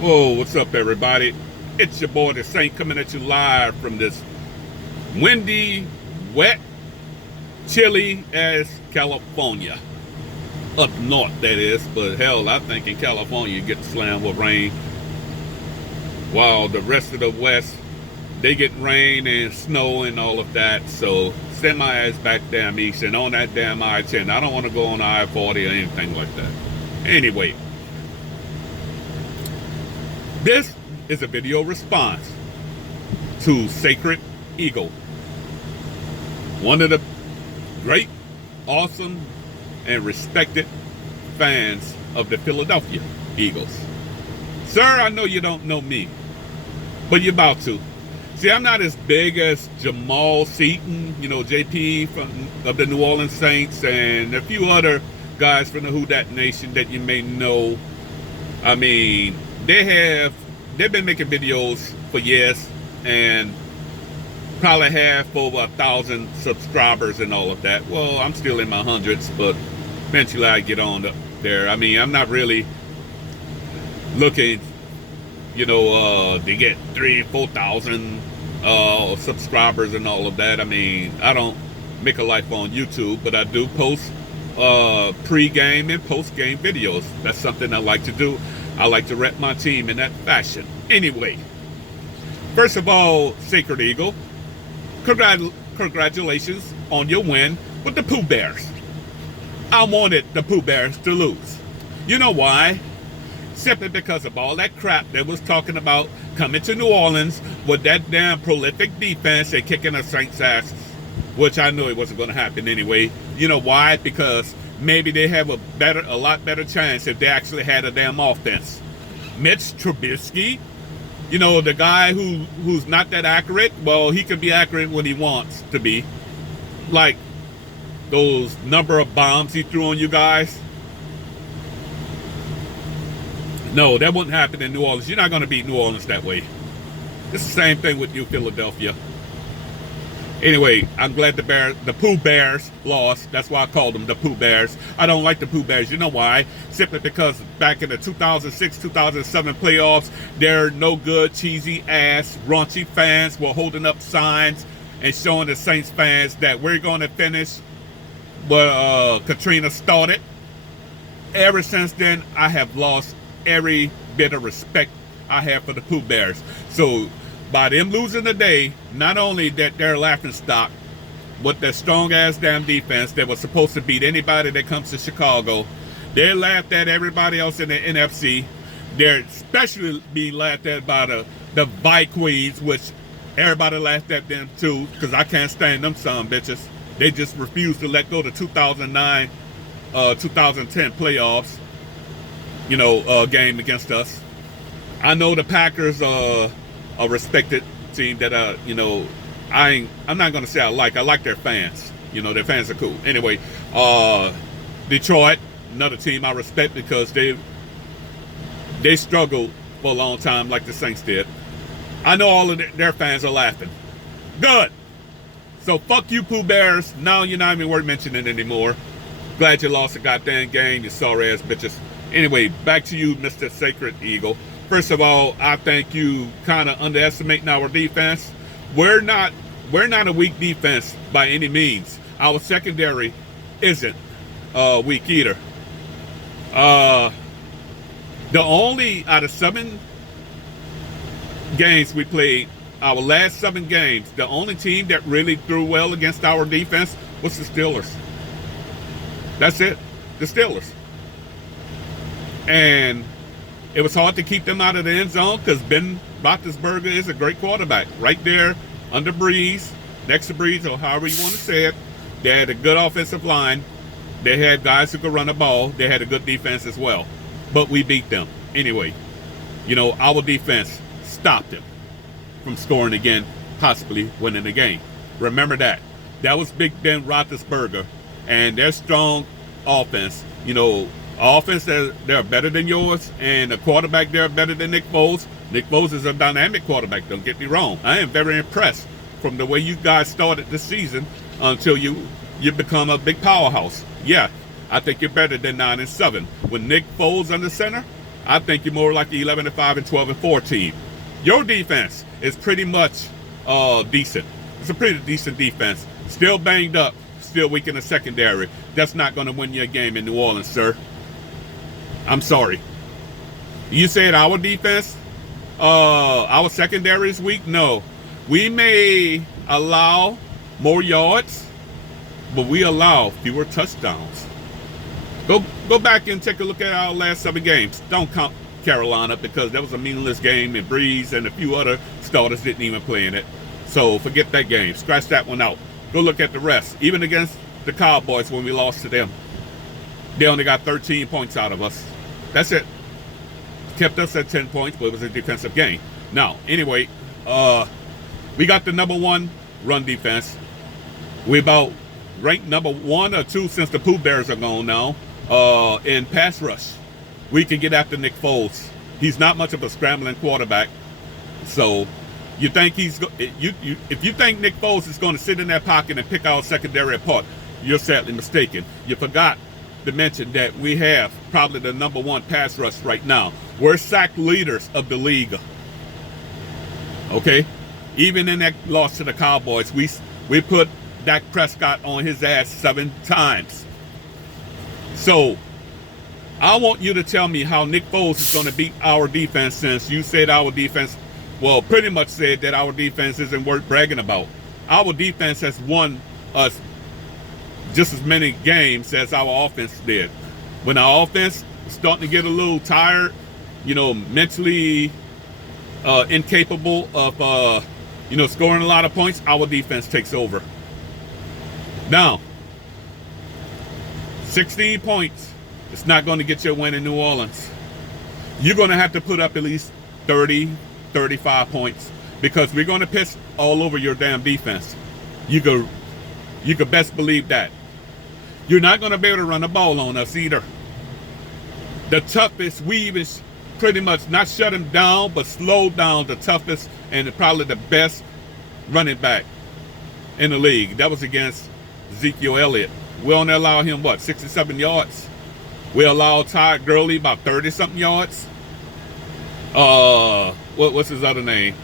Whoa, what's up, everybody? It's your boy, the Saint, coming at you live from this windy, wet, chilly as California. Up north, that is. But hell, I think in California you get slammed with rain, while the rest of the West, they get rain and snow and all of that. So send my ass back down east and on that damn I-10. I don't want to go on I-40 or anything like that. Anyway, this is a video response to Sacred Eagle, one of the great, awesome, and respected fans of the Philadelphia Eagles. Sir, I know you don't know me, but you're about to. See, I'm not as big as Jamal Seaton, JP of the New Orleans Saints, and a few other guys from the Who Dat Nation that you may know. I mean, they've been making videos for years and probably have over 1,000 subscribers and all of that. Well, I'm still in my hundreds, but eventually I get on up there. I mean, I'm not really looking, to get 3,000-4,000 subscribers and all of that. I mean, I don't make a life on YouTube, but I do post pre-game and post-game videos. That's something I like to do. I like to rep my team in that fashion. Anyway, first of all, Sacred Eagle, congratulations on your win with the Pooh Bears. I wanted the Pooh Bears to lose. You know why? Simply because of all that crap they was talking about coming to New Orleans with that damn prolific defense and kicking the Saints' asses, which I knew it wasn't going to happen anyway. You know why? Because maybe they have a lot better chance if they actually had a damn offense. Mitch Trubisky, the guy who's not that accurate, well, he can be accurate when he wants to be. Like those number of bombs he threw on you guys. No, that wouldn't happen in New Orleans. You're not going to beat New Orleans that way. It's the same thing with you, Philadelphia. Anyway, I'm glad the Pooh Bears lost. That's why I called them the Pooh Bears. I don't like the Pooh Bears. You know why? Simply because back in the 2006-2007 playoffs, their no good, cheesy ass, raunchy fans were holding up signs and showing the Saints fans that we're going to finish where Katrina started. Ever since then, I have lost every bit of respect I have for the Pooh Bears. So by them losing today, not only that they're laughing stock with their strong ass damn defense that was supposed to beat anybody that comes to Chicago, they laughed at everybody else in the NFC. They're especially being laughed at by the Vikings, which everybody laughed at them too, because I can't stand them son bitches. They just refused to let go the 2009 2010 playoffs game against us. I know the Packers are a respected team that I'm not gonna say I like their fans. Their fans are cool. Anyway, Detroit, another team I respect because they struggled for a long time like the Saints did. I know all of their fans are laughing. Good. So fuck you, Pooh Bears. Now you're not even worth mentioning anymore. Glad you lost a goddamn game, you sorry ass bitches. Anyway, back to you, Mr. Sacred Eagle. First of all, I think you kind of underestimating our defense. We're not a weak defense by any means. Our secondary isn't weak either. The only out of 7 games we played, our last 7 games, the only team that really threw well against our defense was the Steelers. That's it, the Steelers. And it was hard to keep them out of the end zone because Ben Roethlisberger is a great quarterback. Right there under Breeze, next to Breeze, or however you want to say it. They had a good offensive line. They had guys who could run the ball. They had a good defense as well. But we beat them. Anyway, our defense stopped them from scoring again, possibly winning the game. Remember that. That was Big Ben Roethlisberger and their strong offense. Offense, they're better than yours, and the quarterback, they're better than Nick Foles. Nick Foles is a dynamic quarterback, don't get me wrong. I am very impressed from the way you guys started this season until you become a big powerhouse. Yeah, I think you're better than 9-7. With Nick Foles under center, I think you're more like the 11-5 and 12-4 team. Your defense is pretty much decent. It's a pretty decent defense. Still banged up, still weak in the secondary. That's not going to win you a game in New Orleans, sir. I'm sorry. You said our defense, our secondary is weak? No. We may allow more yards, but we allow fewer touchdowns. Go back and take a look at our last 7 games. Don't count Carolina because that was a meaningless game, and Breeze and a few other starters didn't even play in it. So forget that game. Scratch that one out. Go look at the rest. Even against the Cowboys when we lost to them, they only got 13 points out of us. That's it. Kept us at 10 points, but it was a defensive game. Now, anyway, we got the #1 run defense. We about ranked #1 or 2 since the Pooh Bears are gone now in pass rush. We can get after Nick Foles. He's not much of a scrambling quarterback. So you think if you think Nick Foles is going to sit in that pocket and pick our secondary apart, you're sadly mistaken. You forgot to mention that we have probably the #1 pass rush right now. We're sack leaders of the league. Okay? Even in that loss to the Cowboys, we put Dak Prescott on his ass 7 times. So I want you to tell me how Nick Foles is going to beat our defense, since you said our defense, well, pretty much said that our defense isn't worth bragging about. Our defense has won us just as many games as our offense did. When our offense is starting to get a little tired, mentally incapable of, scoring a lot of points, our defense takes over. Now, 16 points, it's not going to get you a win in New Orleans. You're going to have to put up at least 30, 35 points, because we're going to piss all over your damn defense. You could best believe that. You're not going to be able to run the ball on us either. The toughest, we even pretty much not shut him down, but slowed down the toughest and probably the best running back in the league. That was against Ezekiel Elliott. We only allow him, 67 yards? We allow Todd Gurley about 30-something yards. What's his other name?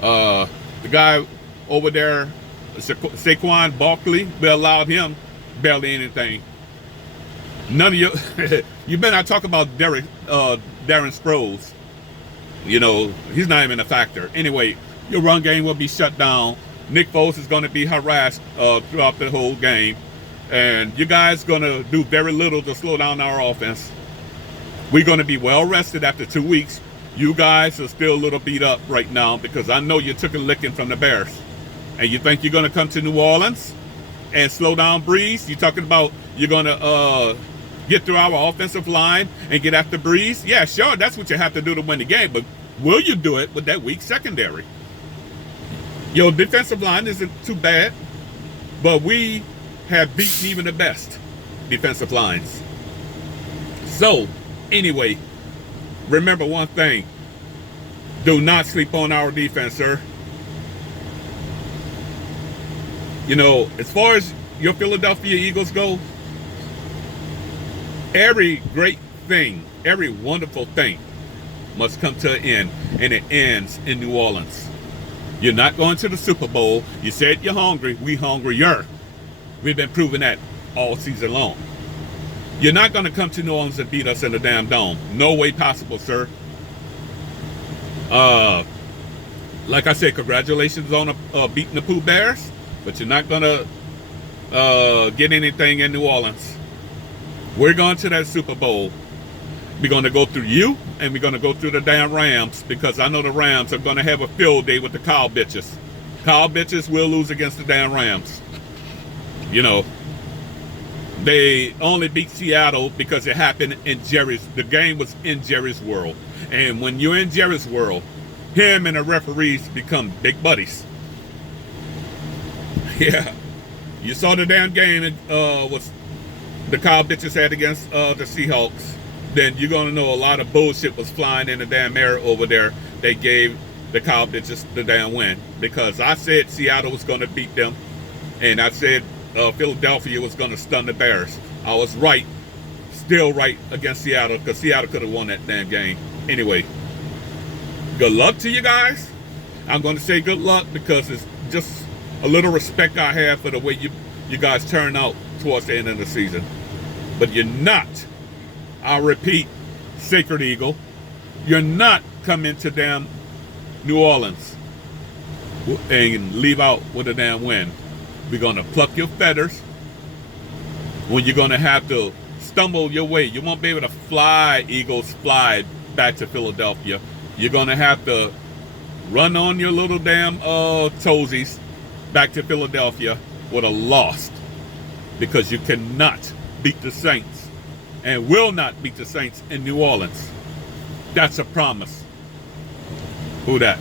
The guy over there, Saquon Barkley, we allowed him barely anything. None of you better not talk about Darren Sproles. He's not even a factor. Anyway, your run game will be shut down. Nick Foles is going to be harassed throughout the whole game. And you guys going to do very little to slow down our offense. We're going to be well rested after 2 weeks. You guys are still a little beat up right now because I know you took a licking from the Bears. And you think you're going to come to New Orleans and slow down Breeze? You're talking about you're going to get through our offensive line and get after Breeze? Yeah, sure, that's what you have to do to win the game. But will you do it with that weak secondary? Your defensive line isn't too bad, but we have beaten even the best defensive lines. So, anyway, remember one thing. Do not sleep on our defense, sir. As far as your Philadelphia Eagles go, every great thing, every wonderful thing must come to an end, and it ends in New Orleans. You're not going to the Super Bowl. You said you're hungry. We hungrier. We've been proving that all season long. You're not going to come to New Orleans and beat us in the damn dome. No way possible, sir. Like I said, congratulations on beating the Pooh Bears, but you're not going to get anything in New Orleans. We're going to that Super Bowl. We're going to go through you, and we're going to go through the damn Rams, because I know the Rams are going to have a field day with the cow bitches. Cow bitches will lose against the damn Rams. They only beat Seattle because it happened in the game was in Jerry's world. And when you're in Jerry's world, him and the referees become big buddies. Yeah. You saw the damn game was the cow bitches had against the Seahawks. Then you're going to know a lot of bullshit was flying in the damn air over there. They gave the cow bitches the damn win. Because I said Seattle was going to beat them. And I said Philadelphia was going to stun the Bears. I was right still right against Seattle, because Seattle could have won that damn game. Anyway, good luck to you guys. I'm going to say good luck because it's just a little respect I have for the way you guys turn out towards the end of the season. But you're not, I'll repeat, Sacred Eagle, you're not coming to damn New Orleans and leave out with a damn win. We're going to pluck your feathers when you're going to have to stumble your way. You won't be able to fly, Eagles, fly back to Philadelphia. You're going to have to run on your little damn toesies back to Philadelphia with a loss, because you cannot beat the Saints and will not beat the Saints in New Orleans. That's a promise. Who that?